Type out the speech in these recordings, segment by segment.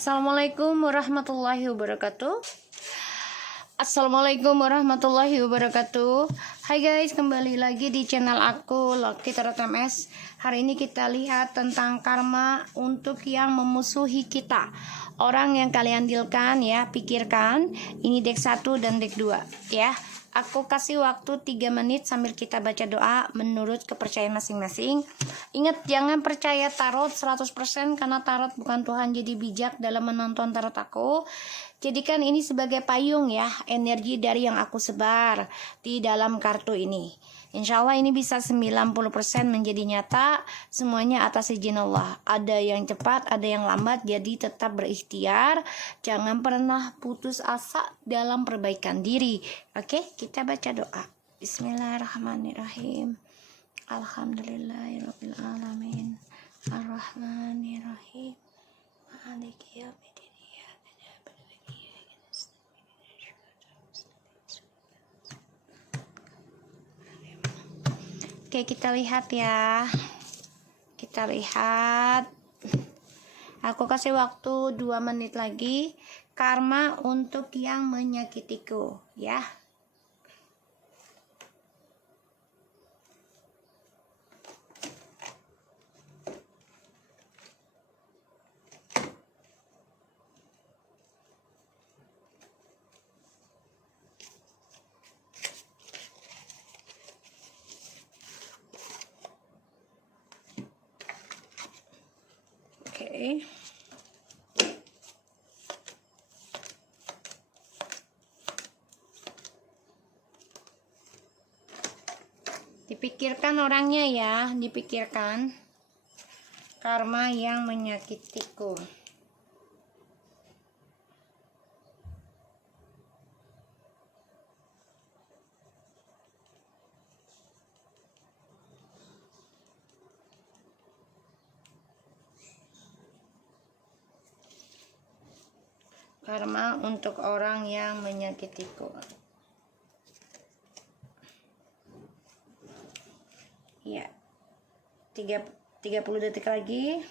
Assalamualaikum warahmatullahi wabarakatuh. Assalamualaikum warahmatullahi wabarakatuh. Hai guys, kembali lagi di channel aku Lucky Tarot MS. Hari ini kita lihat tentang karma untuk yang memusuhi kita. Orang yang kalian dealkan ya, pikirkan. Ini deck 1 dan deck 2 ya. Aku kasih waktu 3 menit sambil kita baca doa menurut kepercayaan masing-masing. Ingat, jangan percaya tarot 100% karena tarot bukan Tuhan. Jadi bijak dalam menonton tarot aku. Jadikan ini sebagai payung ya, energi dari yang aku sebar di dalam kartu ini. Insya Allah ini bisa 90% menjadi nyata. Semuanya atas izin Allah. Ada yang cepat, ada yang lambat. Jadi tetap berikhtiar. Jangan pernah putus asa dalam perbaikan diri. Oke, kita baca doa. Bismillahirrahmanirrahim. Alhamdulillahirabbil alamin. Arrahmanirrahim. Maliki yaumiddin. Oke, kita lihat ya. Kita lihat. Aku kasih waktu 2 menit lagi. Karma untuk yang menyakitiku ya. Oke. Dipikirkan orangnya ya, dipikirkan. Karma yang menyakitiku. Karma untuk orang yang menyakitiku. Ya. 30 detik lagi.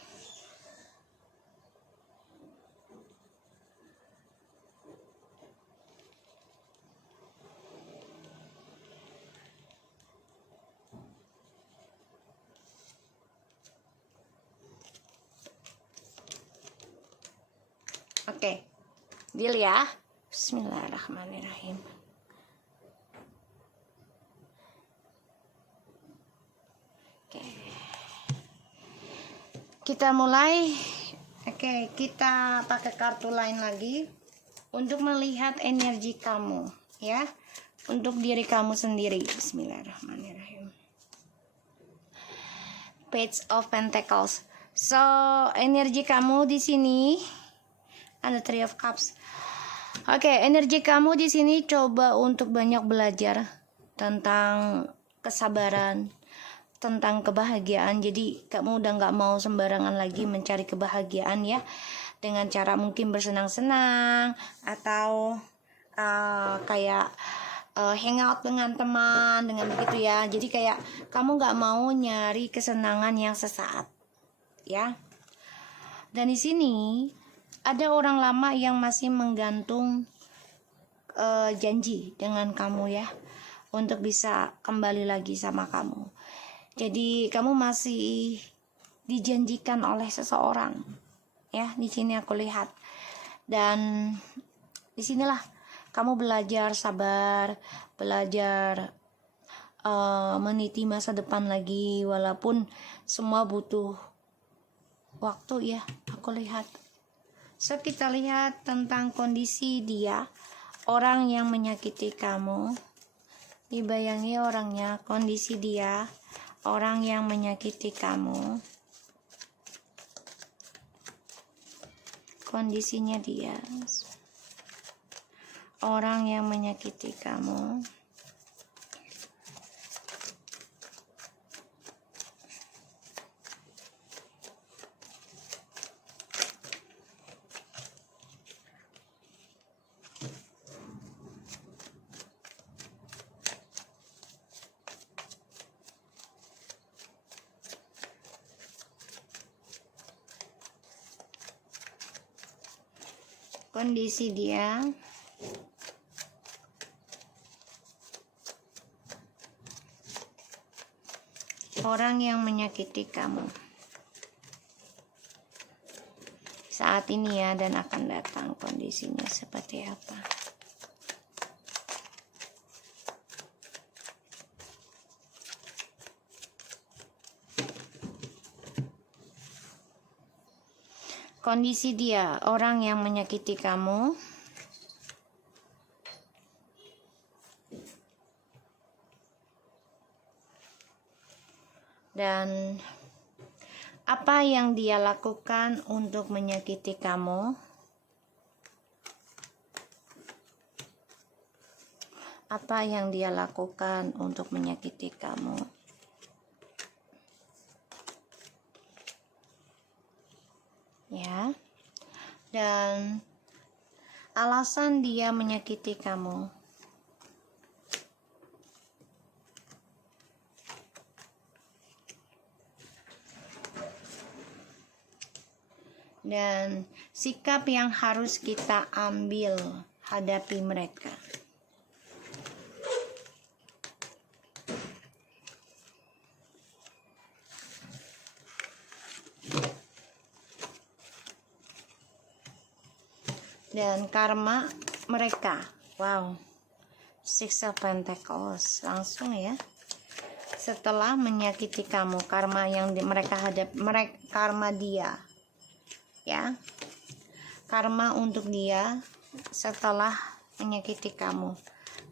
Oke. Deal ya. Bismillahirrahmanirrahim. Oke. Kita mulai. Oke, kita pakai kartu lain lagi untuk melihat energi kamu ya. Untuk diri kamu sendiri. Bismillahirrahmanirrahim. Page of Pentacles. So, energi kamu di sini ada Three of Cups. Oke, energi kamu di sini coba untuk banyak belajar tentang kesabaran, tentang kebahagiaan. Jadi kamu udah nggak mau sembarangan lagi mencari kebahagiaan ya, dengan cara mungkin bersenang-senang atau kayak hangout dengan teman, dengan begitu ya. Jadi kayak kamu nggak mau nyari kesenangan yang sesaat ya. Dan di sini ada orang lama yang masih menggantung janji dengan kamu ya, untuk bisa kembali lagi sama kamu. Jadi kamu masih dijanjikan oleh seseorang ya. Di sini aku lihat. Dan disinilah kamu belajar sabar, belajar meniti masa depan lagi, walaupun semua butuh waktu ya. Aku lihat. So, kita lihat tentang kondisi dia, orang yang menyakiti kamu. Dibayangi orangnya, kondisi dia, orang yang menyakiti kamu. Kondisinya dia, orang yang menyakiti kamu. kondisi dia. Orang yang menyakiti kamu saat ini ya, dan akan datang kondisinya seperti apa. Kondisi dia, orang yang menyakiti kamu dan apa yang dia lakukan untuk menyakiti kamu. Apa yang dia lakukan untuk menyakiti kamu. Ya. Dan alasan dia menyakiti kamu. Dan sikap yang harus kita ambil hadapi mereka. Dan karma mereka. Wow. Six of Pentacles. Langsung ya. Setelah menyakiti kamu, karma yang mereka hadapi, karma dia. Ya, karma untuk dia setelah menyakiti kamu,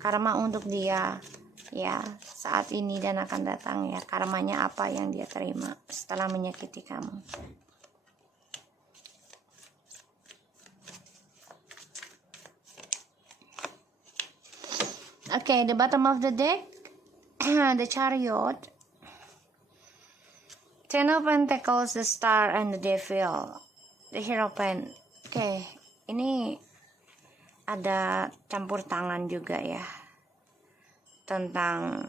karma untuk dia ya saat ini dan akan datang ya. Karmanya apa yang dia terima setelah menyakiti kamu. Okay, the bottom of the deck, the Chariot, Ten of Pentacles, the Star, and the Devil. The Hierophant. Oke, ini ada campur tangan juga ya tentang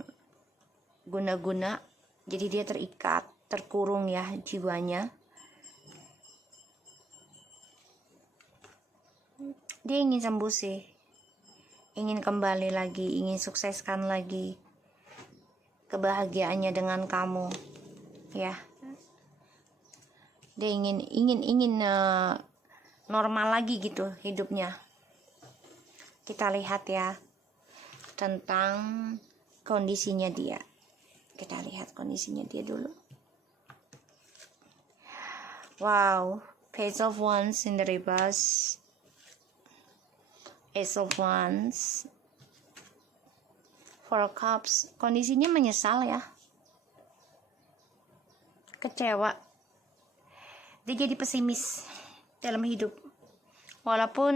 guna-guna. Jadi dia terikat, terkurung ya jiwanya. Dia ingin sembuh sih, ingin kembali lagi, ingin sukseskan lagi kebahagiaannya dengan kamu ya. Dia ingin normal lagi gitu hidupnya. Kita lihat ya tentang kondisinya dia. Kita lihat kondisinya dia dulu. Wow, Page of Wands in the reverse, Ace of Wands, Four Cups. Kondisinya menyesal ya, kecewa. Dia jadi pesimis dalam hidup. Walaupun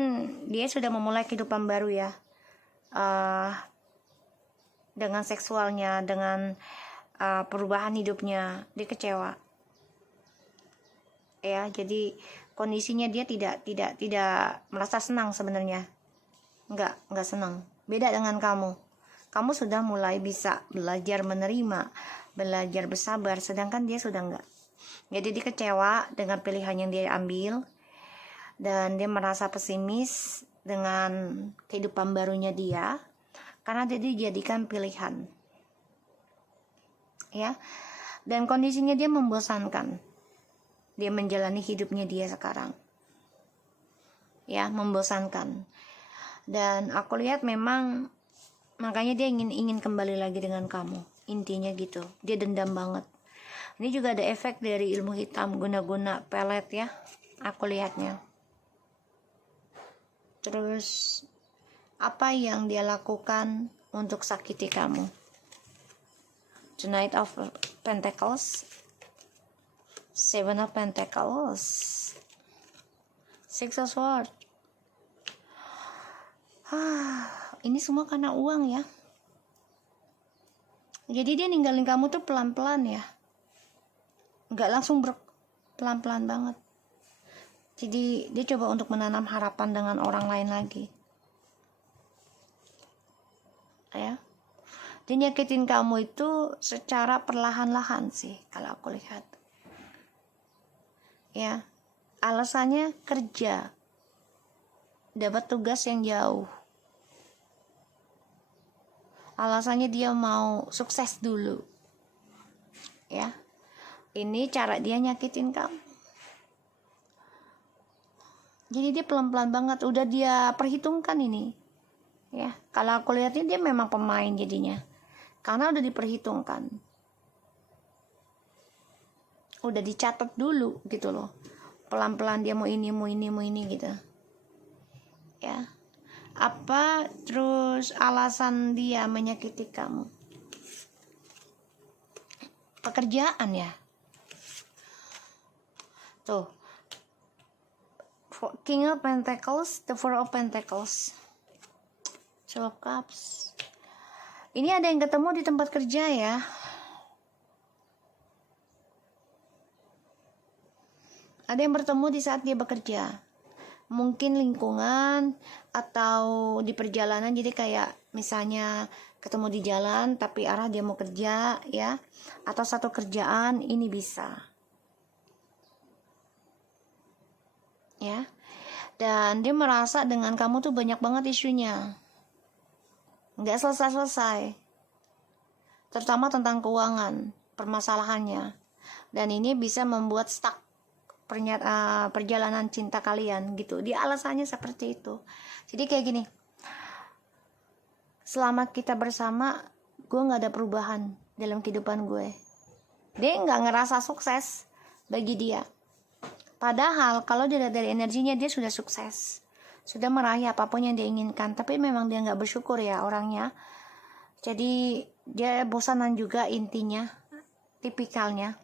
dia sudah memulai kehidupan baru ya. Dengan seksualnya, dengan perubahan hidupnya, dia kecewa. Ya, jadi kondisinya dia tidak merasa senang sebenarnya. Enggak senang. Beda dengan kamu. Kamu sudah mulai bisa belajar menerima, belajar bersabar, sedangkan dia sudah enggak. Jadi dia kecewa dengan pilihan yang dia ambil, dan dia merasa pesimis dengan kehidupan barunya dia karena dia dijadikan pilihan ya. Dan kondisinya dia membosankan, dia menjalani hidupnya dia sekarang ya, membosankan. Dan aku lihat memang makanya dia ingin kembali lagi dengan kamu, intinya gitu. Dia dendam banget. Ini juga ada efek dari ilmu hitam, guna-guna pelet ya, aku lihatnya. Terus apa yang dia lakukan untuk sakiti kamu? The Knight of Pentacles, Seven of Pentacles, Six of Swords. Ini semua karena uang ya. Jadi dia ninggalin kamu tuh pelan-pelan ya, nggak langsung pelan-pelan banget. Jadi dia coba untuk menanam harapan dengan orang lain lagi ya. Dia nyakitin kamu itu secara perlahan-lahan sih kalau aku lihat ya. Alasannya kerja dapat tugas yang jauh. Alasannya dia mau sukses dulu. Ya. Ini cara dia nyakitin kamu. Jadi dia pelan-pelan banget, udah dia perhitungkan ini. Ya, kalau aku lihatnya dia memang pemain jadinya. Karena udah diperhitungkan. Udah dicatat dulu gitu loh. Pelan-pelan dia mau ini gitu. Ya. Apa terus alasan dia menyakiti kamu? Pekerjaan ya. Tuh. King of Pentacles, the Four of Pentacles, Two of Cups. Ini ada yang ketemu di tempat kerja ya. Ada yang bertemu di saat dia bekerja. Mungkin lingkungan atau di perjalanan, jadi kayak misalnya ketemu di jalan tapi arah dia mau kerja ya, atau satu kerjaan, ini bisa ya. Dan dia merasa dengan kamu tuh banyak banget isunya, nggak selesai-selesai, terutama tentang keuangan permasalahannya, dan ini bisa membuat stuck perjalanan cinta kalian gitu. Dia alasannya seperti itu. Jadi kayak gini, selama kita bersama, gue gak ada perubahan dalam kehidupan gue. Dia gak ngerasa sukses bagi dia. Padahal kalau dilihat dari energinya, dia sudah sukses, sudah meraih apapun yang dia inginkan. Tapi memang dia gak bersyukur ya orangnya. Jadi dia bosanan juga intinya, tipikalnya.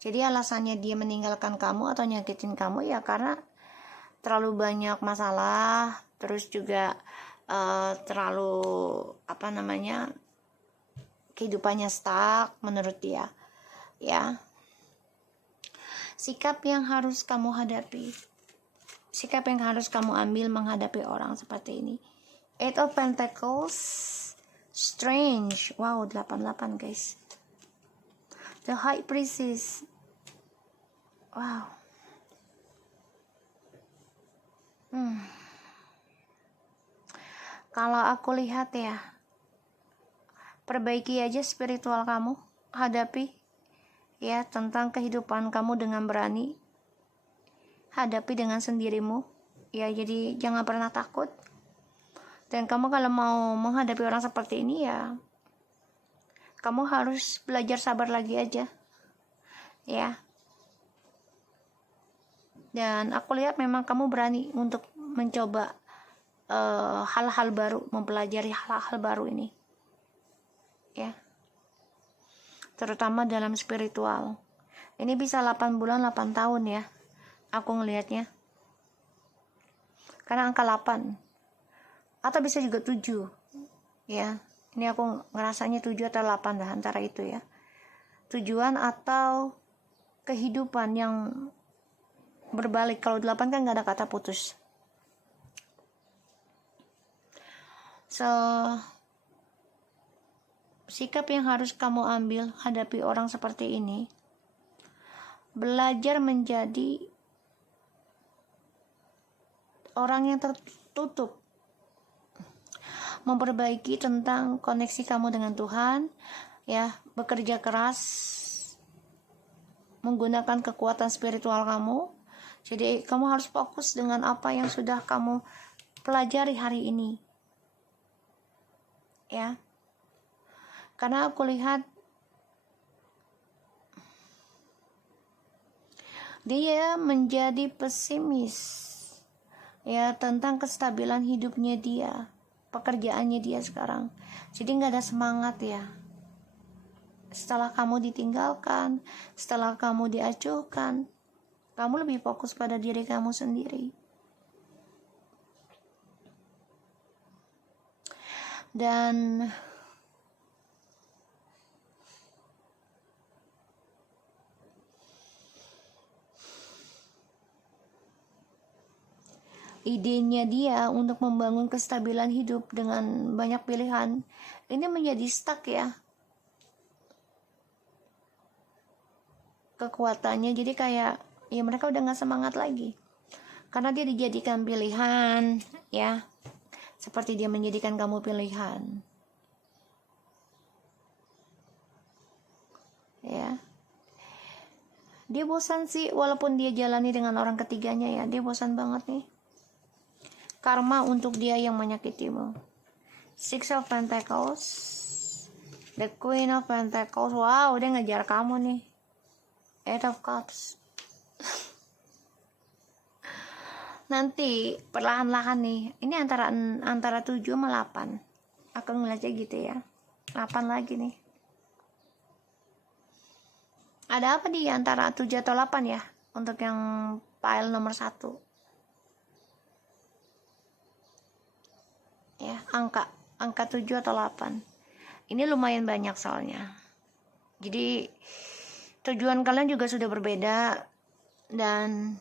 Jadi alasannya dia meninggalkan kamu atau nyakitin kamu ya karena terlalu banyak masalah, terus juga terlalu kehidupannya stuck menurut dia ya. Sikap yang harus kamu hadapi, sikap yang harus kamu ambil menghadapi orang seperti ini. Eight of Pentacles, Strange, wow, 88 guys. The High Priestess, wow. Kalau aku lihat ya, perbaiki aja spiritual kamu, hadapi ya tentang kehidupan kamu dengan berani, hadapi dengan sendirimu ya. Jadi jangan pernah takut. Dan kamu kalau mau menghadapi orang seperti ini ya, kamu harus belajar sabar lagi aja ya. Dan aku lihat memang kamu berani untuk mencoba hal-hal baru, mempelajari hal-hal baru ini ya, terutama dalam spiritual. Ini bisa 8 bulan 8 tahun ya, aku ngelihatnya, karena angka 8 atau bisa juga 7 ya. Ini aku ngerasanya 7 atau 8 dah, antara itu ya. Tujuan atau kehidupan yang berbalik. Kalau 8 kan gak ada kata putus. So, sikap yang harus kamu ambil hadapi orang seperti ini, belajar menjadi orang yang tertutup, memperbaiki tentang koneksi kamu dengan Tuhan ya, bekerja keras, menggunakan kekuatan spiritual kamu. Jadi kamu harus fokus dengan apa yang sudah kamu pelajari hari ini ya. Karena aku lihat dia menjadi pesimis ya tentang kestabilan hidupnya dia, pekerjaannya dia sekarang. Jadi gak ada semangat ya. Setelah kamu ditinggalkan, setelah kamu diacuhkan, kamu lebih fokus pada diri kamu sendiri. Dan idenya dia untuk membangun kestabilan hidup dengan banyak pilihan, ini menjadi stuck ya kekuatannya. Jadi kayak ya mereka udah gak semangat lagi. karena dia dijadikan pilihan, ya, seperti dia menjadikan kamu pilihan, ya. Dia bosan sih, walaupun dia jalani dengan orang ketiganya, ya, dia bosan banget nih. Karma untuk dia yang menyakitimu. Six of Pentacles, the Queen of Pentacles. Wow, dia ngejar kamu nih. Eight of Cups. Nanti perlahan-lahan nih, ini antara 7 sama 8. Aku ngeliatnya gitu ya. 8 lagi nih. Ada apa di antara 7 atau 8 ya? Untuk yang pile nomor 1. Ya, angka 7 atau 8. Ini lumayan banyak soalnya. Jadi tujuan kalian juga sudah berbeda, dan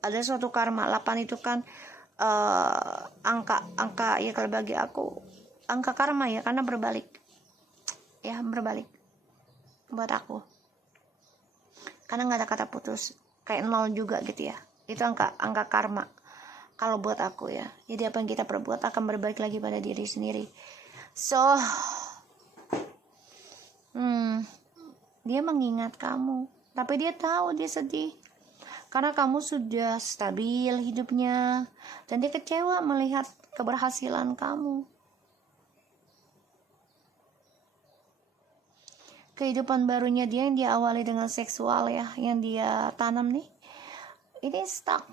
ada suatu karma. 8 itu kan angka ya, kalau bagi aku angka karma ya, karena berbalik. Ya, berbalik buat aku. Karena nggak ada kata putus, kayak 0 juga gitu ya. Itu angka karma kalau buat aku ya. Jadi apa yang kita perbuat akan berbalik lagi pada diri sendiri. So dia mengingat kamu, tapi dia tahu dia sedih karena kamu sudah stabil hidupnya, dan dia kecewa melihat keberhasilan kamu. Kehidupan barunya dia yang dia awali dengan seksual ya, yang dia tanam nih, ini stuck.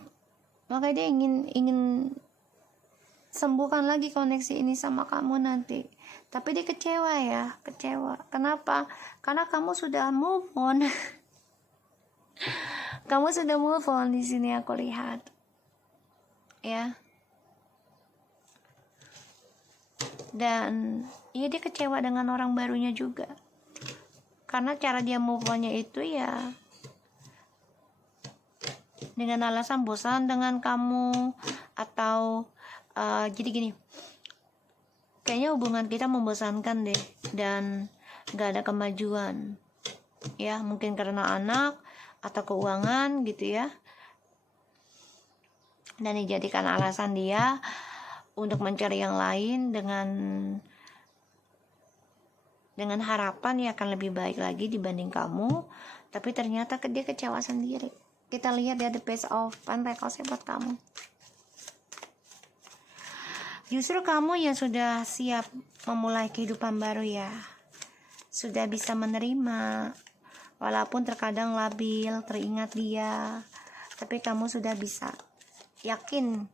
Makanya dia ingin sembuhkan lagi koneksi ini sama kamu nanti. Tapi dia kecewa ya, kecewa. Kenapa? Karena kamu sudah move on. Kamu sudah move on di sini aku lihat. Ya. Dan ya, dia kecewa dengan orang barunya juga. Karena cara dia move on-nya itu ya dengan alasan bosan dengan kamu, atau jadi gini, kayaknya hubungan kita membosankan deh, dan gak ada kemajuan ya, mungkin karena anak atau keuangan gitu ya, dan dijadikan alasan dia untuk mencari yang lain dengan harapan ya akan lebih baik lagi dibanding kamu, tapi ternyata dia kecewa sendiri. Kita lihat ya, the Page of Pentacles buat kamu. Justru kamu yang sudah siap memulai kehidupan baru ya, sudah bisa menerima, walaupun terkadang labil, teringat dia, tapi kamu sudah bisa, yakin,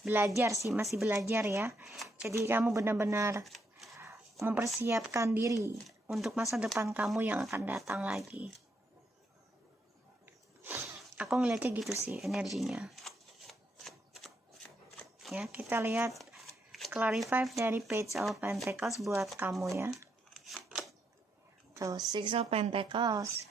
belajar sih, masih belajar ya. Jadi kamu benar-benar mempersiapkan diri untuk masa depan kamu yang akan datang lagi. Aku ngeliatnya gitu sih energinya. Ya, kita lihat clarify dari Page of Pentacles buat kamu ya. Tuh, Six of Pentacles.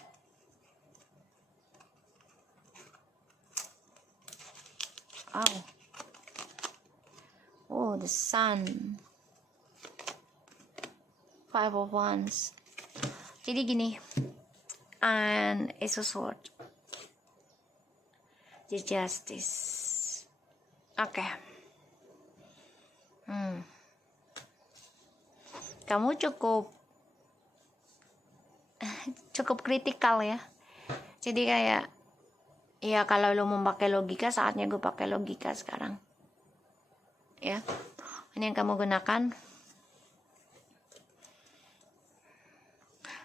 Oh, the Sun. Five of Wands. Jadi gini, and Ace of Swords, the Justice. Oke. Kamu cukup kritikal ya. Jadi kayak, ya kalau lo mau pakai logika, saatnya gue pakai logika sekarang. Ya, ini yang kamu gunakan.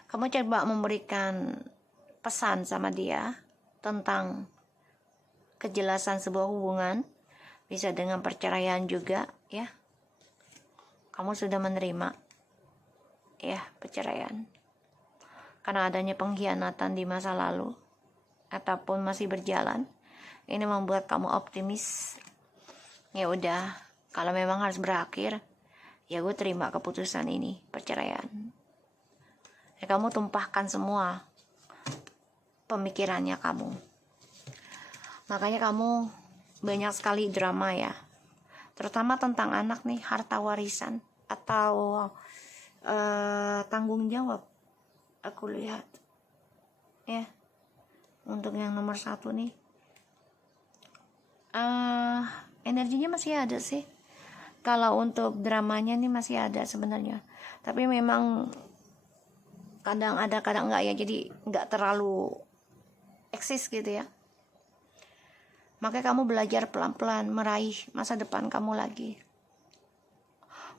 Kamu coba memberikan pesan sama dia tentang kejelasan sebuah hubungan, bisa dengan perceraian juga ya. Kamu sudah menerima ya perceraian karena adanya pengkhianatan di masa lalu ataupun masih berjalan. Ini membuat kamu optimis. Ya udah, kalau memang harus berakhir, ya gue terima keputusan ini, perceraian. Ya, kamu tumpahkan semua pemikirannya kamu. Makanya kamu banyak sekali drama ya, terutama tentang anak nih, harta warisan atau tanggung jawab. Aku lihat ya, untuk yang nomor 1 nih, energinya masih ada sih. Kalau untuk dramanya nih masih ada sebenarnya, tapi memang kadang ada kadang enggak ya, jadi enggak terlalu eksis gitu ya. Makanya kamu belajar pelan-pelan meraih masa depan kamu lagi,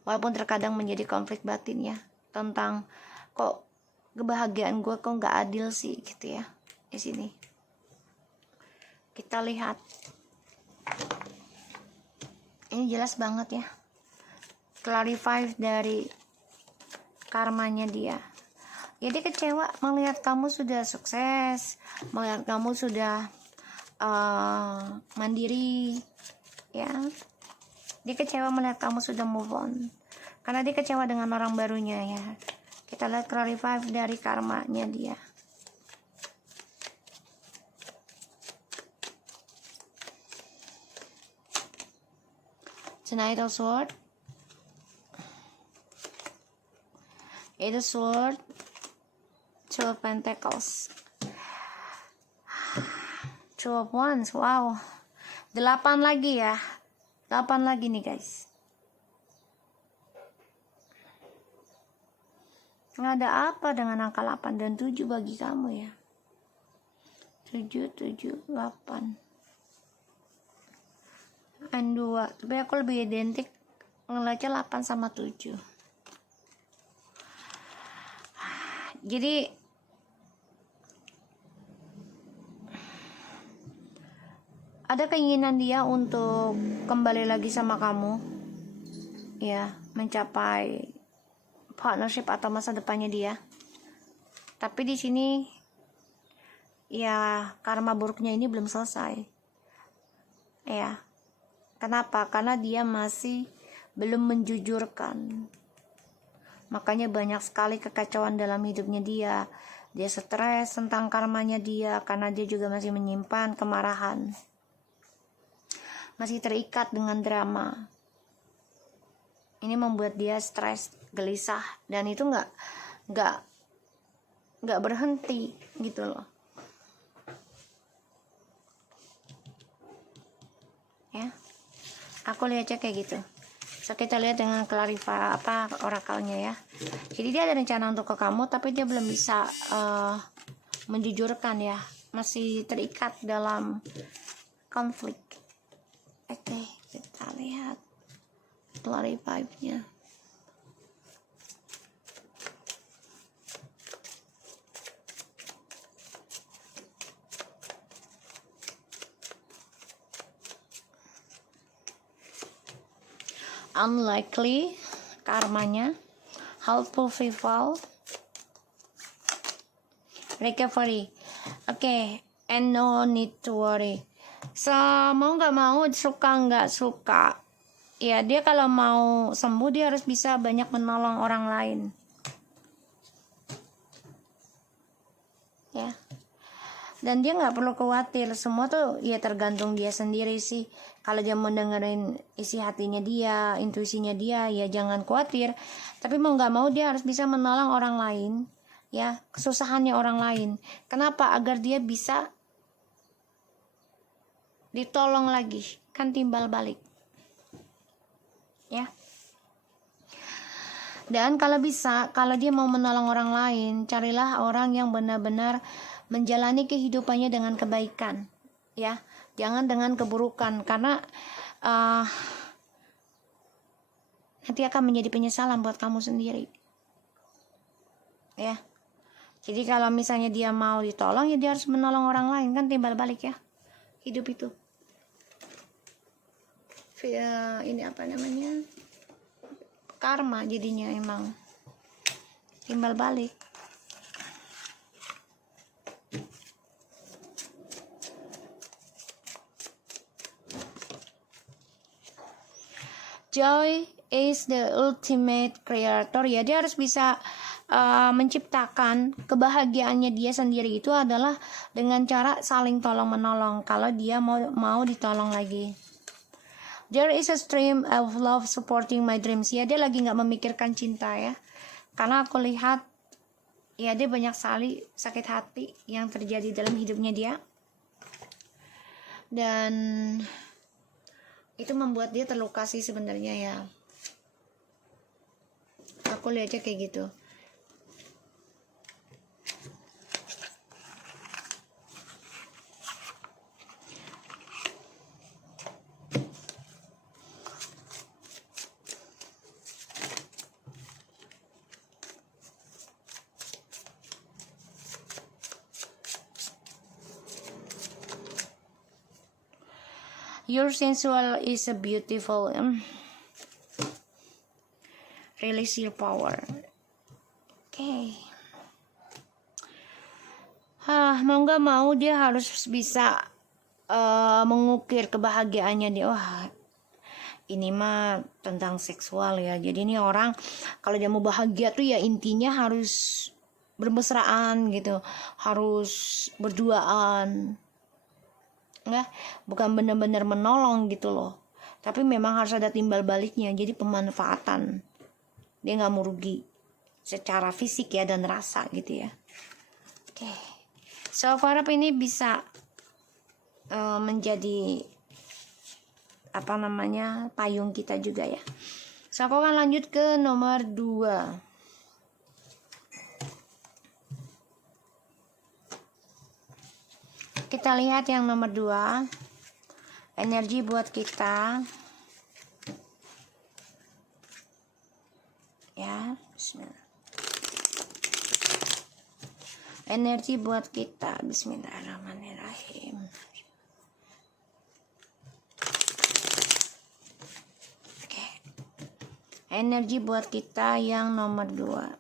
walaupun terkadang menjadi konflik batin ya, tentang kok kebahagiaan gue kok nggak adil sih gitu ya. Di sini kita lihat ini jelas banget ya, clarify dari karmanya dia. Jadi kecewa melihat kamu sudah sukses, melihat kamu sudah mandiri ya. Dia kecewa melihat kamu sudah move on, karena dia kecewa dengan orang barunya ya. Kita lihat clarify dari karmanya dia. Knight of Swords, Eight of Swords, Two of Pentacles, Two of Wands. Wow, 8 lagi ya, 8 lagi nih guys. Nggak ada apa dengan angka 8 dan 7 bagi kamu ya. 7, 7, 8 dan 2. Tapi aku lebih identik ngeliatnya 8 sama 7. Jadi ada keinginan dia untuk kembali lagi sama kamu ya, mencapai partnership atau masa depannya dia. Tapi di sini ya, karma buruknya ini belum selesai ya. Kenapa? Karena dia masih belum menjujurkan. Makanya banyak sekali kekacauan dalam hidupnya dia. Dia stres tentang karmanya dia, karena dia juga masih menyimpan kemarahan, masih terikat dengan drama. Ini membuat dia stres, gelisah, dan itu nggak berhenti gitu loh ya. Aku lihatnya kayak gitu. So, kita lihat dengan clarify orakelnya ya. Jadi dia ada rencana untuk ke kamu, tapi dia belum bisa menjujurkan ya, masih terikat dalam konflik. Oke, kita lihat clarify-nya. Unlikely karmanya, helpful people, recovery. Oke, and no need to worry. So, mau nggak mau, suka nggak suka ya, dia kalau mau sembuh dia harus bisa banyak menolong orang lain ya. Dan dia nggak perlu khawatir, semua tuh ya tergantung dia sendiri sih. Kalau dia mau dengerin isi hatinya dia, intuisinya dia, ya jangan khawatir. Tapi mau nggak mau dia harus bisa menolong orang lain ya, kesusahannya orang lain. Kenapa? Agar dia bisa ditolong lagi, kan timbal balik ya. Dan kalau bisa, kalau dia mau menolong orang lain, carilah orang yang benar-benar menjalani kehidupannya dengan kebaikan ya, jangan dengan keburukan, karena nanti akan menjadi penyesalan buat kamu sendiri ya. Jadi kalau misalnya dia mau ditolong, ya dia harus menolong orang lain, kan timbal balik ya hidup itu. Ini apa namanya, karma, jadinya emang timbal balik. Joy is the ultimate creator ya, dia harus bisa menciptakan kebahagiaannya dia sendiri. Itu adalah dengan cara saling tolong menolong kalau dia mau ditolong lagi. There is a stream of love supporting my dreams ya, dia lagi nggak memikirkan cinta ya, karena aku lihat ya dia banyak sekali sakit hati yang terjadi dalam hidupnya dia. Dan Itu membuat dia terluka sih sebenarnya ya. Aku lihatnya kayak gitu. Your sensual is a beautiful, release your power. Oke. Mau nggak mau dia harus bisa mengukir kebahagiaannya dia. Wah, ini mah tentang seksual ya. Jadi ini orang kalau dia mau bahagia tuh ya intinya harus bermesraan gitu, harus berduaan. Enggak, bukan benar-benar menolong gitu loh, tapi memang harus ada timbal baliknya, jadi pemanfaatan. Dia nggak mau rugi secara fisik ya dan rasa gitu ya. Oke, so aku harap ini bisa menjadi apa namanya payung kita juga ya. So aku akan lanjut ke nomor 2. Kita lihat yang nomor 2, energi buat kita ya. Bismillah. Energi buat kita, bismillahirrahmanirrahim. Oke. Energi buat kita yang nomor 2.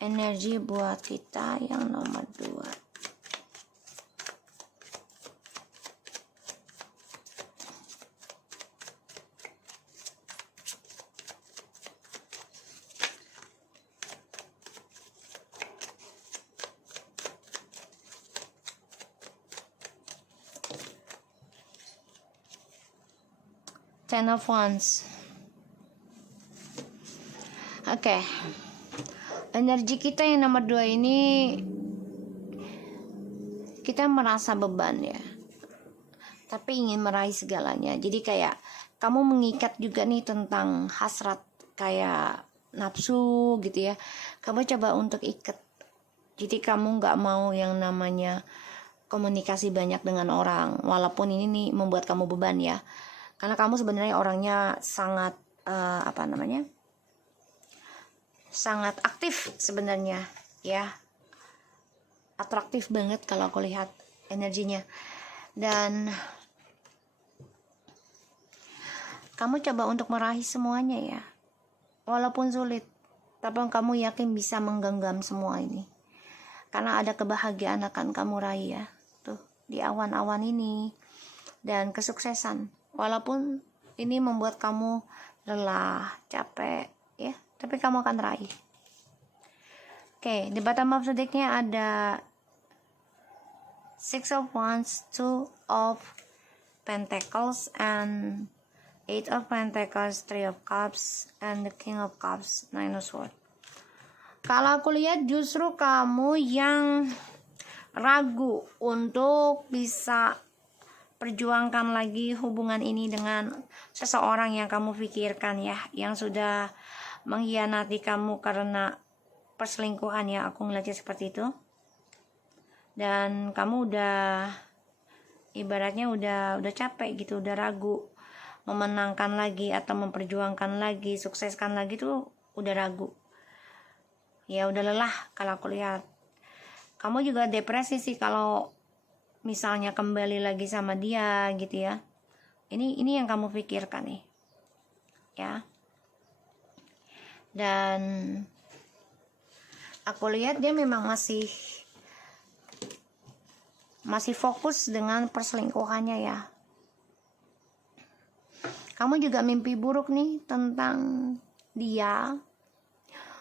Energi buat kita yang nomor 2. Ten of Wands. Oke. Energi kita yang nomor 2 ini, kita merasa beban ya, tapi ingin meraih segalanya. Jadi kayak kamu mengikat juga nih tentang hasrat, kayak nafsu gitu ya. Kamu coba untuk ikat. Jadi kamu gak mau yang namanya komunikasi banyak dengan orang, walaupun ini nih membuat kamu beban ya. Karena kamu sebenarnya orangnya sangat sangat aktif sebenarnya ya, atraktif banget kalau aku lihat energinya. Dan kamu coba untuk meraih semuanya ya, walaupun sulit, tapi kamu yakin bisa menggenggam semua ini, karena ada kebahagiaan akan kamu raih ya, tuh di awan-awan ini, dan kesuksesan, walaupun ini membuat kamu lelah, capek ya, tapi kamu akan raih. Oke, di bottom of the deck-nya ada Six of Wands, Two of Pentacles, and Eight of Pentacles, Three of Cups, and the King of Cups, Nine of Swords. Kalau aku lihat justru kamu yang ragu untuk bisa perjuangkan lagi hubungan ini dengan seseorang yang kamu pikirkan ya, yang sudah mengkhianati kamu karena perselingkuhan ya, aku ngeliatnya seperti itu. Dan kamu udah ibaratnya udah capek gitu, udah ragu memenangkan lagi atau memperjuangkan lagi, sukseskan lagi tuh udah ragu ya, udah lelah. Kalau aku lihat kamu juga depresi sih kalau misalnya kembali lagi sama dia gitu ya. Ini yang kamu pikirkan nih ya. Dan aku lihat dia memang masih fokus dengan perselingkuhannya ya. Kamu juga mimpi buruk nih tentang dia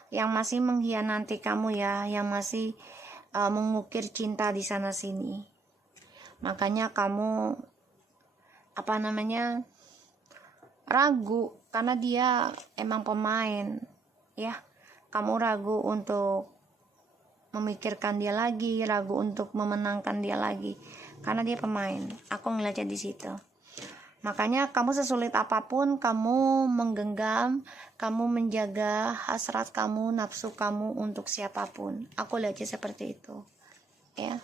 yang masih mengkhianati kamu ya, yang masih mengukir cinta di sana sini. Makanya kamu ragu karena dia emang pemain ya. Kamu ragu untuk memikirkan dia lagi, ragu untuk memenangkan dia lagi, karena dia pemain. Aku ngeliatnya di situ. Makanya kamu sesulit apapun, kamu menggenggam, kamu menjaga hasrat kamu, nafsu kamu untuk siapapun. Aku lihatnya seperti itu, ya.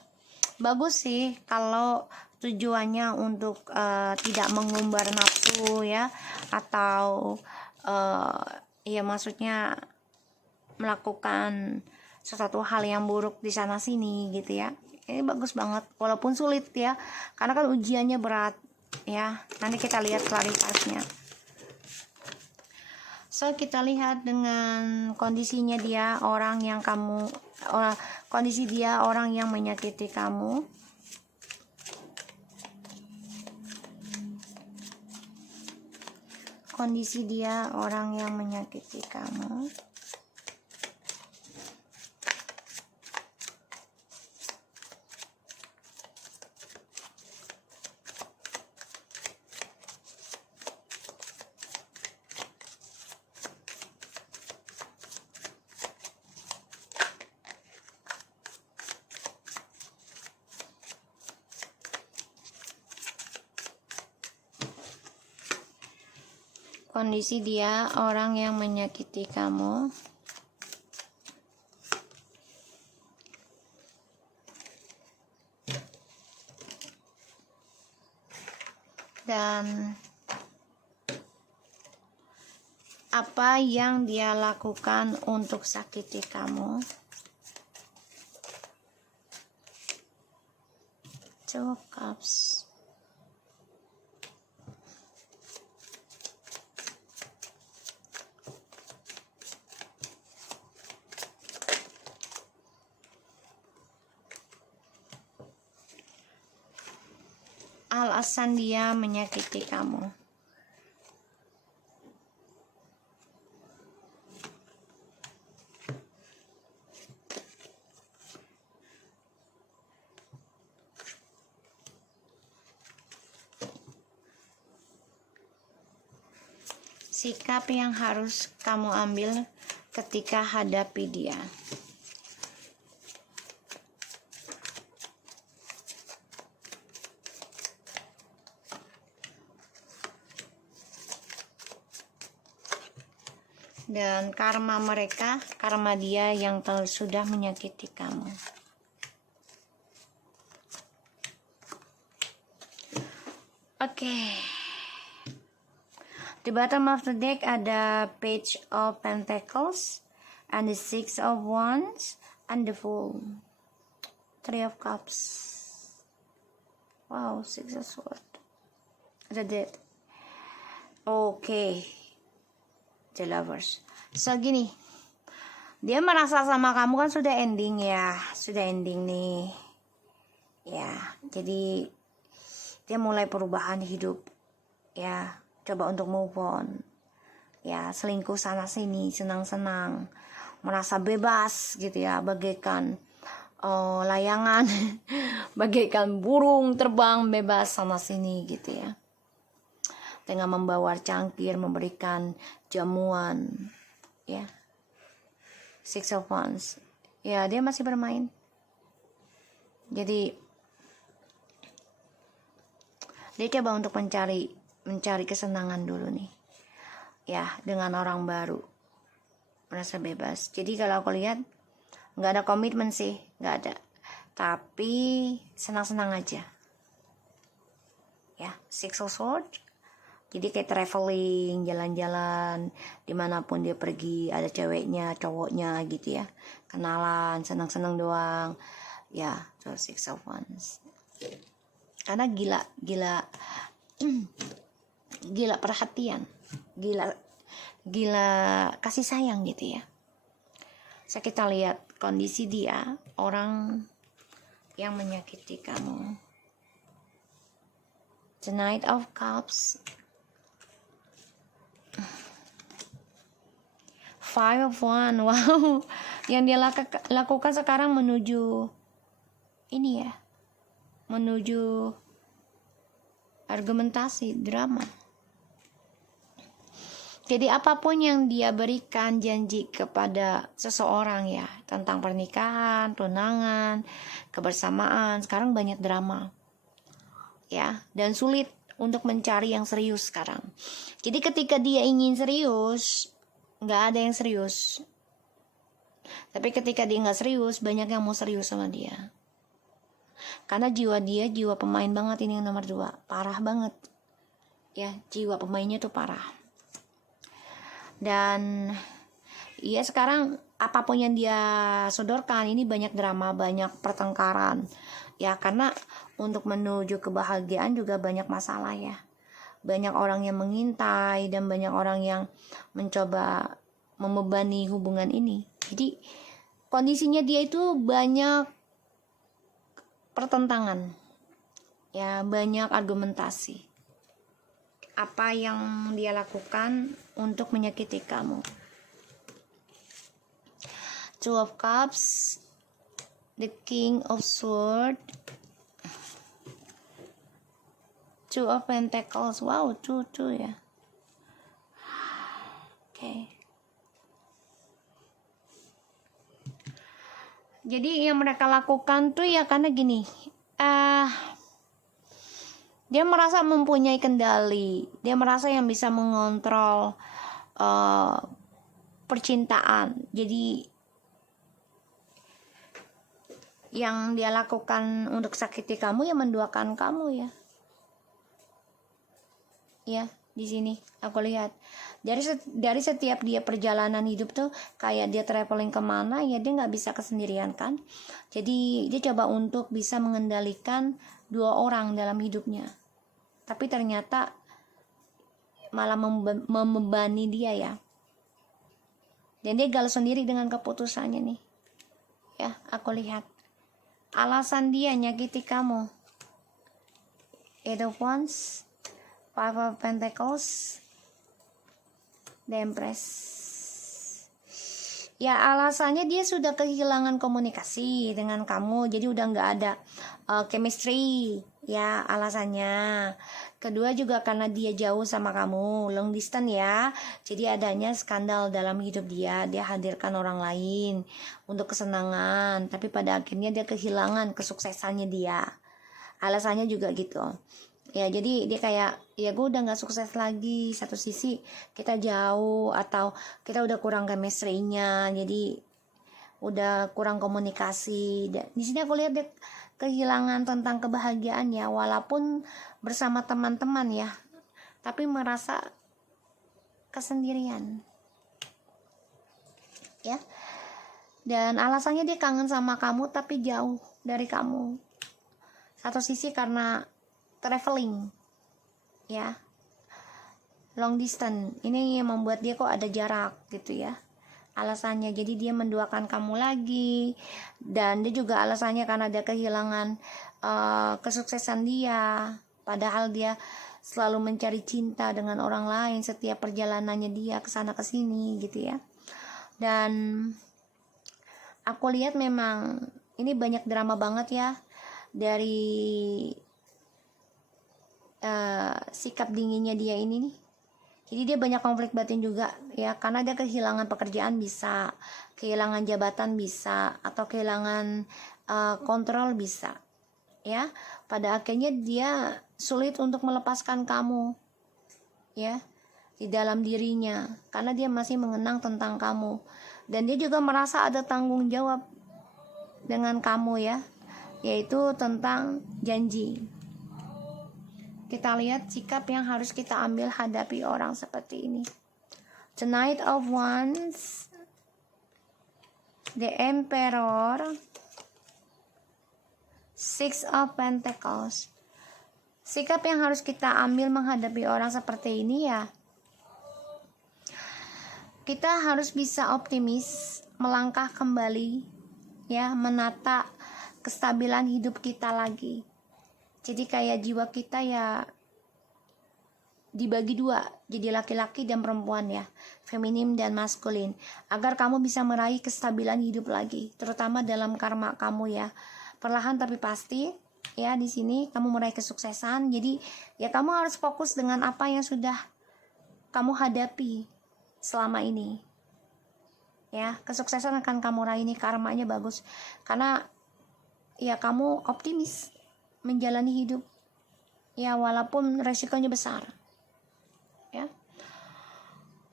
Bagus sih kalau tujuannya untuk tidak mengumbar nafsu, ya, atau ya maksudnya melakukan sesuatu hal yang buruk di sana sini gitu ya. Ini bagus banget, walaupun sulit ya, karena kan ujiannya berat ya. Nanti kita lihat klaritasnya. So kita lihat dengan kondisinya dia orang yang kondisi dia orang yang menyakiti kamu. Kondisi dia orang yang menyakiti kamu. Kondisi dia orang yang menyakiti kamu. Dan apa yang dia lakukan untuk sakiti kamu. Two of Cups. Alasan dia menyakiti kamu. Sikap yang harus kamu ambil ketika hadapi dia. Dan karma mereka, karma dia yang sudah menyakiti kamu. Oke. Di bottom of the deck ada Page of Pentacles and the Six of Wands and the Fool. Three of Cups. Wow, Six of Swords. The Death. Oke. The Lovers. So gini, dia merasa sama kamu kan sudah ending ya, sudah ending nih ya. Jadi dia mulai perubahan hidup ya, coba untuk move on ya, selingkuh sana sini, senang-senang, merasa bebas gitu ya, bagaikan layangan bagaikan burung terbang bebas sana sini gitu ya, dengan membawa cangkir, memberikan jamuan ya. Six of Wands ya, dia masih bermain. Jadi dia coba untuk mencari kesenangan dulu nih ya, dengan orang baru, merasa bebas. Jadi kalau aku lihat nggak ada komitmen sih, nggak ada, tapi senang-senang aja ya. Six of Swords. Jadi kayak traveling, jalan-jalan, dimanapun dia pergi, ada ceweknya, cowoknya gitu ya, kenalan, senang-senang doang ya. So Six of Wands, karena gila perhatian, gila kasih sayang gitu ya. So kita lihat kondisi dia orang yang menyakiti kamu. The Knight of Cups, Five of Wands. Wow, yang dia lakukan sekarang menuju ini ya, menuju argumentasi, drama. Jadi apapun yang dia berikan janji kepada seseorang ya, tentang pernikahan, tunangan, kebersamaan, sekarang banyak drama ya, dan sulit untuk mencari yang serius sekarang. Jadi ketika dia ingin serius, nggak ada yang serius. Tapi ketika dia nggak serius, banyak yang mau serius sama dia. Karena jiwa dia jiwa pemain banget, ini yang nomor 2, parah banget ya, jiwa pemainnya tuh parah. Dan ya sekarang apapun yang dia sodorkan ini banyak drama, banyak pertengkaran ya, karena untuk menuju kebahagiaan juga banyak masalah ya, banyak orang yang mengintai dan banyak orang yang mencoba membebani hubungan ini. Jadi kondisinya dia itu banyak pertentangan ya, banyak argumentasi. Apa yang dia lakukan untuk menyakiti kamu. Two of Cups, the King of Swords, Two of Pentacles. Wow, two ya. Oke. Jadi yang mereka lakukan tuh ya karena gini, dia merasa mempunyai kendali, dia merasa yang bisa mengontrol percintaan. Jadi yang dia lakukan untuk sakiti kamu ya menduakan kamu ya. Ya, di sini aku lihat dari setiap dia perjalanan hidup tuh kayak dia traveling kemana ya, dia nggak bisa kesendirian kan. Jadi dia coba untuk bisa mengendalikan 2 orang dalam hidupnya, tapi ternyata malah membebani dia ya, dan dia galau sendiri dengan keputusannya nih ya. Aku lihat alasan dia nyakiti kamu, Eight of Wands, Five of Pentacles, The Empress. Ya alasannya dia sudah kehilangan komunikasi dengan kamu, jadi udah nggak ada chemistry ya alasannya. Kedua juga karena dia jauh sama kamu, long distance ya, jadi adanya skandal dalam hidup dia hadirkan orang lain untuk kesenangan, tapi pada akhirnya dia kehilangan kesuksesannya dia. Alasannya juga gitu ya, jadi dia kayak ya gue udah nggak sukses lagi, satu sisi kita jauh atau kita udah kurang chemistry-nya, jadi udah kurang komunikasi. Dan di sini aku lihat dia kehilangan tentang kebahagiaan ya, walaupun bersama teman-teman ya, tapi merasa kesendirian ya. Dan alasannya dia kangen sama kamu tapi jauh dari kamu. Satu sisi karena traveling ya, long distance, ini yang membuat dia kok ada jarak gitu ya alasannya. Jadi dia menduakan kamu lagi, dan dia juga alasannya karena dia kehilangan kesuksesan dia, padahal dia selalu mencari cinta dengan orang lain setiap perjalanannya dia kesana kesini gitu ya. Dan aku lihat memang ini banyak drama banget ya dari sikap dinginnya dia ini nih. Jadi dia banyak konflik batin juga ya, karena dia kehilangan pekerjaan bisa, kehilangan jabatan bisa, atau kehilangan kontrol bisa ya. Pada akhirnya dia sulit untuk melepaskan kamu ya di dalam dirinya, karena dia masih mengenang tentang kamu, dan dia juga merasa ada tanggung jawab dengan kamu ya, yaitu tentang janji. Kita lihat sikap yang harus kita ambil hadapi orang seperti ini. The Knight of Wands, The Emperor, Six of Pentacles. Sikap yang harus kita ambil menghadapi orang seperti ini ya, kita harus bisa optimis, melangkah kembali ya, menata kestabilan hidup kita lagi. Jadi kayak jiwa kita ya dibagi 2, jadi laki-laki dan perempuan ya, feminim dan maskulin, agar kamu bisa meraih kestabilan hidup lagi, terutama dalam karma kamu ya. Perlahan tapi pasti ya, di sini kamu meraih kesuksesan. Jadi ya kamu harus fokus dengan apa yang sudah kamu hadapi selama ini. Ya, kesuksesan akan kamu raih, ini karmanya bagus. Karena ya kamu optimis menjalani hidup. Ya, walaupun resikonya besar. Ya.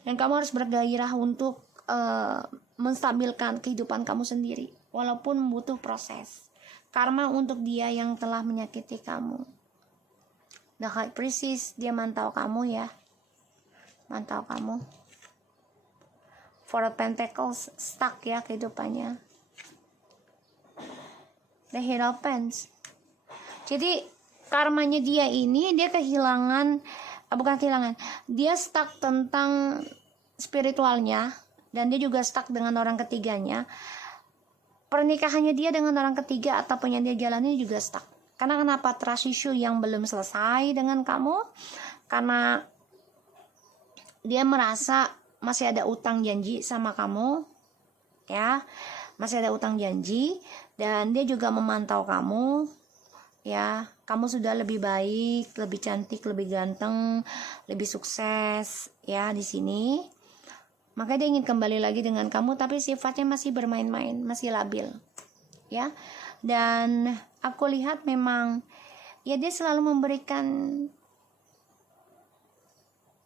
Dan kamu harus bergairah untuk menstabilkan kehidupan kamu sendiri, walaupun butuh proses. Karma untuk dia yang telah menyakiti kamu. The High Priestess, dia mantau kamu ya. Mantau kamu. Four of Pentacles, stuck ya kehidupannya. The Hierophant. Jadi karmanya dia ini, dia kehilangan, bukan kehilangan, dia stuck tentang spiritualnya, dan dia juga stuck dengan orang ketiganya. Pernikahannya dia dengan orang ketiga ataupun yang dia jalani juga stuck. Karena kenapa? Trust issue yang belum selesai dengan kamu, karena dia merasa masih ada utang janji sama kamu, ya, masih ada utang janji, dan dia juga memantau kamu, ya, kamu sudah lebih baik, lebih cantik, lebih ganteng, lebih sukses, ya, di sini. Maka dia ingin kembali lagi dengan kamu, tapi sifatnya masih bermain-main, masih labil, ya. Dan aku lihat memang, ya, dia selalu memberikan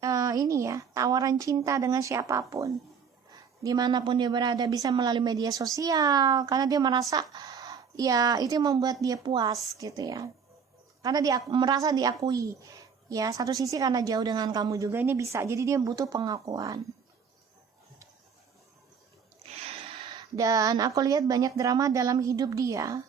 ini ya, tawaran cinta dengan siapapun, dimanapun dia berada, bisa melalui media sosial, karena dia merasa ya itu yang membuat dia puas gitu ya, karena dia merasa diakui ya. Satu sisi karena jauh dengan kamu juga ini bisa, jadi dia butuh pengakuan. Dan aku lihat banyak drama dalam hidup dia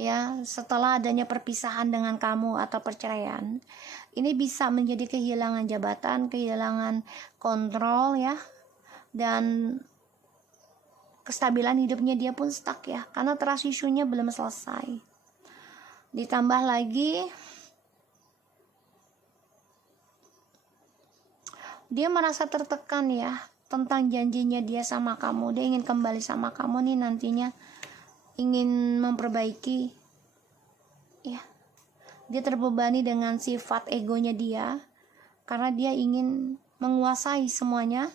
ya, setelah adanya perpisahan dengan kamu atau perceraian. Ini bisa menjadi kehilangan jabatan, kehilangan kontrol ya, dan kestabilan hidupnya dia pun stuck ya, karena trust issue-nya belum selesai. Ditambah lagi dia merasa tertekan ya tentang janjinya dia sama kamu. Dia ingin kembali sama kamu nih nantinya, ingin memperbaiki ya. Dia terbebani dengan sifat egonya dia, karena dia ingin menguasai semuanya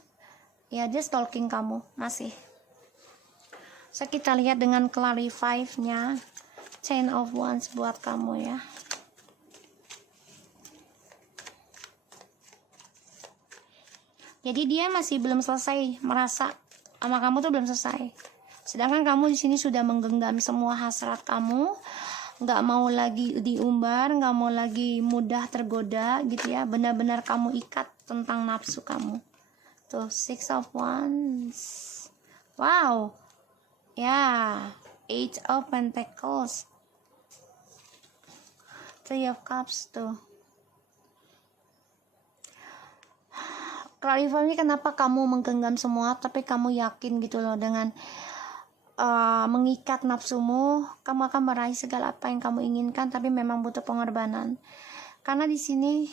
ya. Dia stalking kamu masih. So kita lihat dengan clarify-nya Ten of Wands buat kamu ya. Jadi dia masih belum selesai merasa sama kamu tuh, belum selesai. Sedangkan kamu di sini sudah menggenggam semua hasrat kamu, nggak mau lagi diumbar, nggak mau lagi mudah tergoda gitu ya. Benar-benar kamu ikat tentang nafsu kamu. Tuh, Six of Wands. Wow. Ya, Eight of Pentacles. Three of Cups tuh. Clarify ini kenapa kamu menggenggam semua, tapi kamu yakin gitu loh, dengan mengikat nafsumu, kamu akan meraih segala apa yang kamu inginkan, tapi memang butuh pengorbanan. Karena di sini,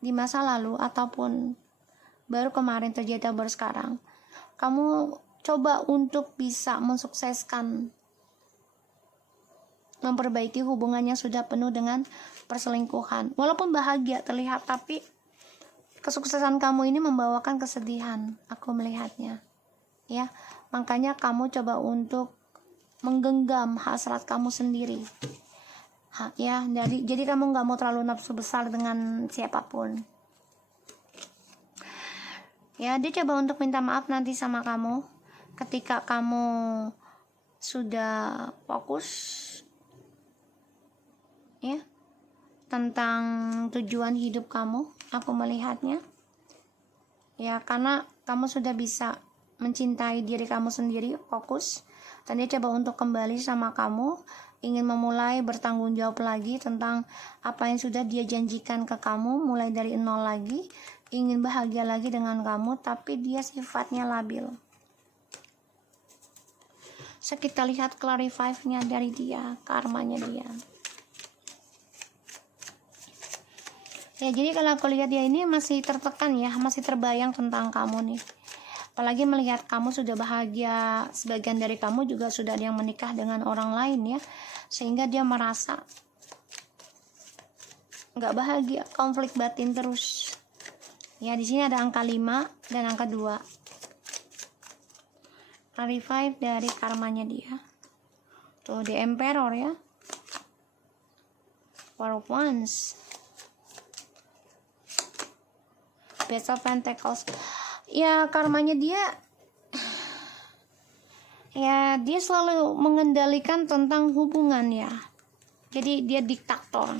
di masa lalu ataupun baru kemarin terjadi, baru sekarang, kamu coba untuk bisa mensukseskan, memperbaiki hubungan yang sudah penuh dengan perselingkuhan. Walaupun bahagia terlihat, tapi kesuksesan kamu ini membawakan kesedihan, aku melihatnya ya. Makanya kamu coba untuk menggenggam hasrat kamu sendiri ya. Jadi kamu gak mau terlalu nafsu besar dengan siapapun ya. Dia coba untuk minta maaf nanti sama kamu ketika kamu sudah fokus ya tentang tujuan hidup kamu, aku melihatnya ya. Karena kamu sudah bisa mencintai diri kamu sendiri, fokus, dan dia coba untuk kembali sama kamu, ingin memulai bertanggung jawab lagi tentang apa yang sudah dia janjikan ke kamu, mulai dari nol lagi, ingin bahagia lagi dengan kamu, tapi dia sifatnya labil. So kita lihat clarify-nya dari dia, karmanya dia. Ya, jadi kalau aku lihat dia ini masih tertekan ya, masih terbayang tentang kamu nih. Apalagi melihat kamu sudah bahagia, sebagian dari kamu juga sudah ada yang menikah dengan orang lain ya. Sehingga dia merasa gak bahagia, konflik batin terus Ya, di sini ada angka 5 dan angka 2. Revive dari karmanya dia. Tuh, the Emperor ya. Four of Wands. Page of Pentacles. Ya, karmanya dia ya, dia selalu mengendalikan tentang hubungan ya. Jadi dia diktator.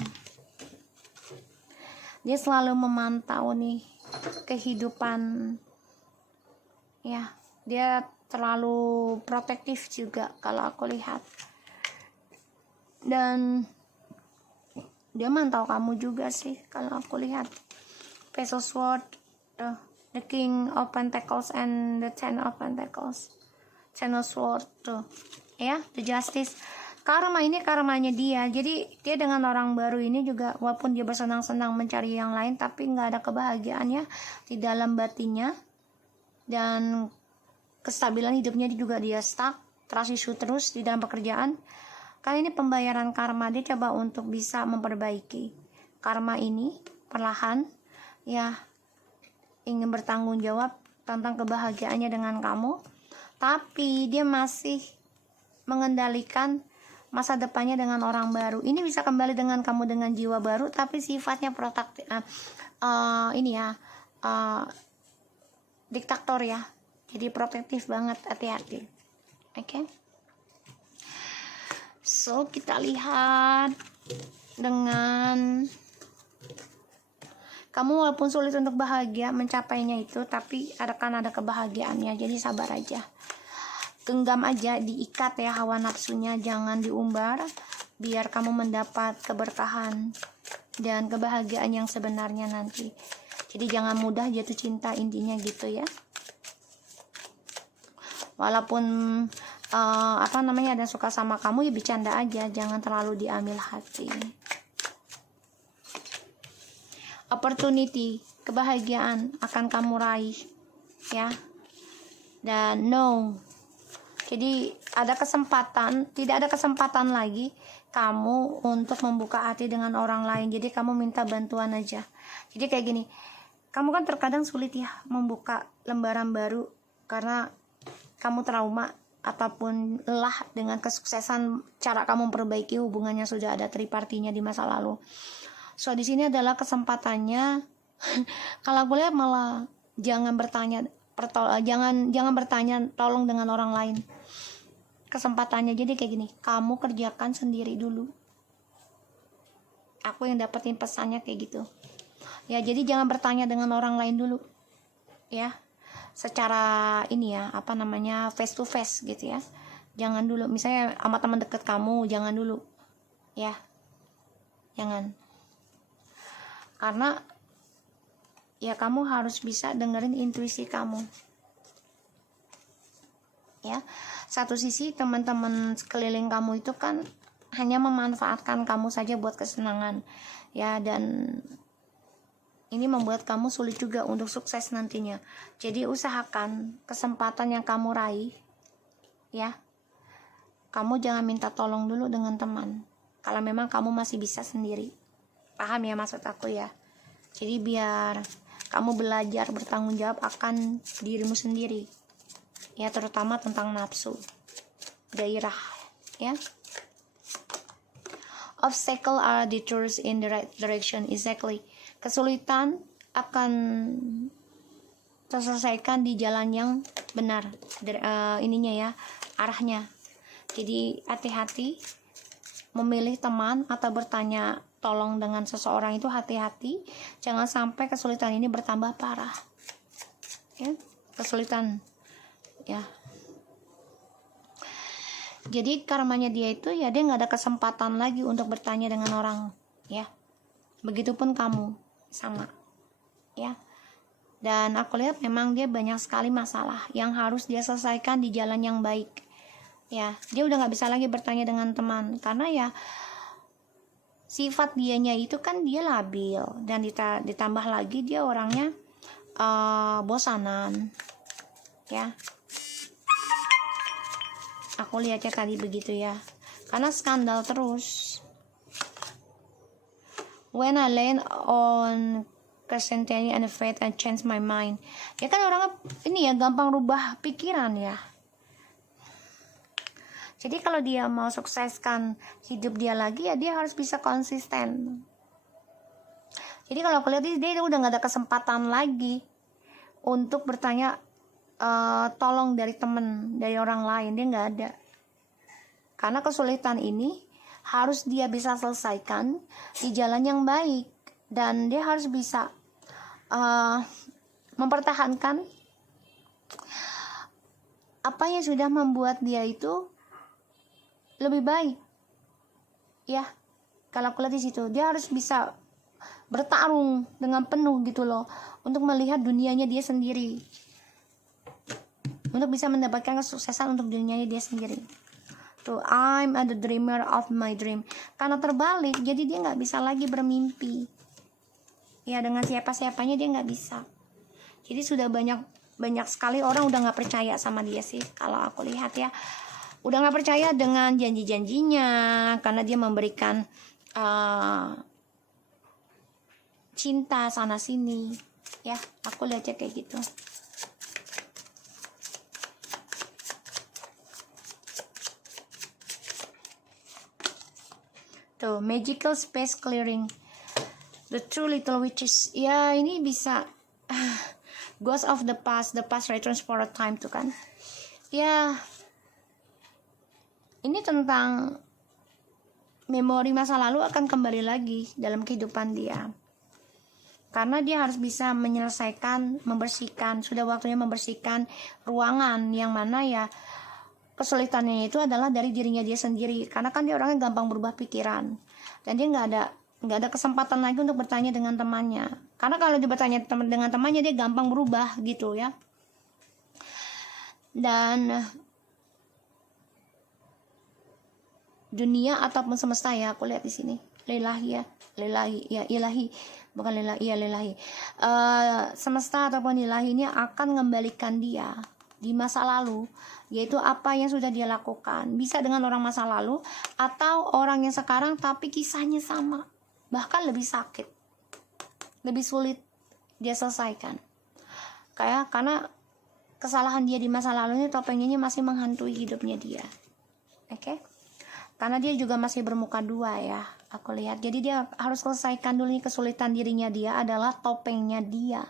Dia selalu memantau nih kehidupan. Ya, dia terlalu protektif juga kalau aku lihat. Dan dia mantau kamu juga sih kalau aku lihat. Page of Swords, the King of Pentacles and the Ten of Pentacles. Ten of Swords tuh. Ya, the Justice. Karma ini karmanya dia. Jadi dia dengan orang baru ini juga, walaupun dia bersenang-senang mencari yang lain, tapi nggak ada kebahagiaannya di dalam batinnya. Dan kestabilan hidupnya juga dia stuck, trust issue terus di dalam pekerjaan. Kali ini pembayaran karma, dia coba untuk bisa memperbaiki karma ini perlahan. Ya, ingin bertanggung jawab tentang kebahagiaannya dengan kamu. Tapi dia masih mengendalikan masa depannya dengan orang baru. Ini bisa kembali dengan kamu dengan jiwa baru, tapi sifatnya protektif. Diktator ya. Jadi protektif banget, hati-hati. Oke. So, kita lihat dengan kamu walaupun sulit untuk bahagia mencapainya itu, tapi ada kebahagiaannya. Jadi sabar aja. Genggam aja, diikat ya hawa nafsunya, jangan diumbar, biar kamu mendapat keberkahan dan kebahagiaan yang sebenarnya nanti. Jadi jangan mudah jatuh cinta, intinya gitu ya. Walaupun ada suka sama kamu, ya bercanda aja, jangan terlalu diambil hati. Opportunity, kebahagiaan akan kamu raih ya. Dan no, jadi tidak ada kesempatan lagi kamu untuk membuka hati dengan orang lain. Jadi kamu minta bantuan aja. Jadi kayak gini, kamu kan terkadang sulit ya membuka lembaran baru karena kamu trauma ataupun lelah dengan kesuksesan cara kamu memperbaiki hubungannya sudah ada tripartinya di masa lalu. So di sini adalah kesempatannya. Kalau aku lihat malah jangan bertanya tolong dengan orang lain. Kesempatannya jadi kayak gini, kamu kerjakan sendiri dulu. Aku yang dapetin pesannya kayak gitu ya. Jadi jangan bertanya dengan orang lain dulu ya, secara ini ya, face to face gitu ya. Jangan dulu, misalnya sama teman dekat kamu, jangan dulu ya, jangan. Karena ya kamu harus bisa dengerin intuisi kamu ya. Satu sisi teman-teman sekeliling kamu itu kan hanya memanfaatkan kamu saja buat kesenangan ya, dan ini membuat kamu sulit juga untuk sukses nantinya. Jadi usahakan kesempatan yang kamu raih ya, kamu jangan minta tolong dulu dengan teman kalau memang kamu masih bisa sendiri. Paham ya maksud aku ya? Jadi biar kamu belajar bertanggung jawab akan dirimu sendiri ya, terutama tentang nafsu, gairah ya. Obstacle are detours in the right direction. Exactly. Kesulitan akan terselesaikan di jalan yang benar. Ininya ya, arahnya. Jadi hati-hati memilih teman atau bertanya tolong dengan seseorang itu, hati-hati. Jangan sampai kesulitan ini bertambah parah ya, kesulitan ya. Jadi karmanya dia itu ya, dia nggak ada kesempatan lagi untuk bertanya dengan orang ya. Begitupun kamu sama ya. Dan aku lihat memang dia banyak sekali masalah yang harus dia selesaikan di jalan yang baik ya. Dia udah nggak bisa lagi bertanya dengan teman karena ya sifat dianya itu kan dia labil, dan ditambah lagi dia orangnya bosanan ya. Aku lihatnya tadi begitu ya, karena skandal terus. When I land on Constantly and faith and change my mind. Ya kan orangnya ini ya gampang rubah pikiran ya. Jadi kalau dia mau sukseskan hidup dia lagi ya dia harus bisa konsisten. Jadi kalau aku lihat dia udah gak ada kesempatan lagi untuk bertanya tolong dari temen, dari orang lain, dia gak ada. Karena kesulitan ini harus dia bisa selesaikan di jalan yang baik. Dan dia harus bisa mempertahankan apa yang sudah membuat dia itu lebih baik. Ya, kalau aku lihat di situ, dia harus bisa bertarung dengan penuh gitu loh, untuk melihat dunianya dia sendiri, untuk bisa mendapatkan kesuksesan untuk dunianya dia sendiri. Tuh, I'm a the dreamer of my dream. Karena terbalik, jadi dia nggak bisa lagi bermimpi. Ya, dengan siapa-siapanya dia nggak bisa. Jadi sudah banyak sekali orang udah nggak percaya sama dia sih, kalau aku lihat ya. Udah nggak percaya dengan janji-janjinya, karena dia memberikan cinta sana sini. Ya, aku lihatnya kayak gitu. Tuh, magical space clearing. The true little witches. Ya, ini bisa ghost of the past returns for a time tuh kan. Ya, ini tentang memori masa lalu akan kembali lagi dalam kehidupan dia. Karena dia harus bisa menyelesaikan, membersihkan, sudah waktunya membersihkan ruangan yang mana ya kesulitannya itu adalah dari dirinya dia sendiri. Karena kan dia orangnya gampang berubah pikiran. Dan dia nggak ada kesempatan lagi untuk bertanya dengan temannya. Karena kalau dia bertanya dengan temannya dia gampang berubah gitu ya. Dan dunia ataupun semesta ya, aku lihat di sini. Lillahi semesta ataupun ilahi ini akan mengembalikan dia di masa lalu, yaitu apa yang sudah dia lakukan, bisa dengan orang masa lalu atau orang yang sekarang tapi kisahnya sama, bahkan lebih sakit, lebih sulit dia selesaikan. Karena kesalahan dia di masa lalu ini topengnya masih menghantui hidupnya dia. Oke? Karena dia juga masih bermuka dua ya, aku lihat. Jadi dia harus selesaikan dulu kesulitan dirinya dia adalah topengnya dia.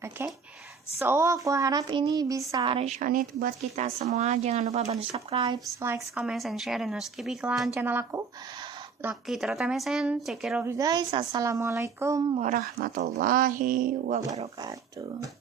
Oke? So, aku harap ini bisa resonate buat kita semua. Jangan lupa bantu subscribe, like, comment, and share, dan skip iklan channel aku. Lucky Terotmesen, take care of you guys. Assalamualaikum warahmatullahi wabarakatuh.